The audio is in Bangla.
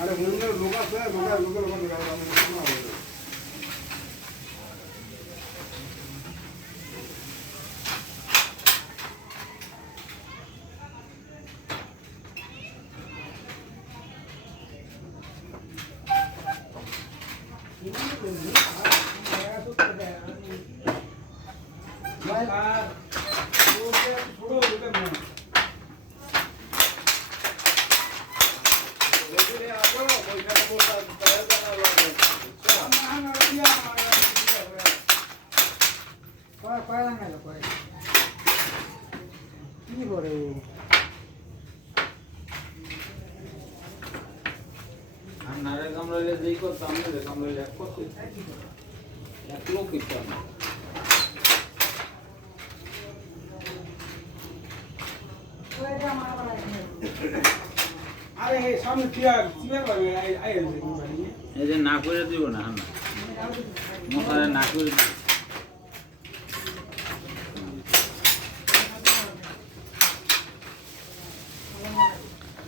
আরে মনের লোক আছে লোকের কি করে নারে কামড়াইলে যেই করতাম রে কামড়াইলে কত এক লোক কিতাম আরে সামনে চেয়ার পাবে এই যে না করে দিব না না মোটারে না করে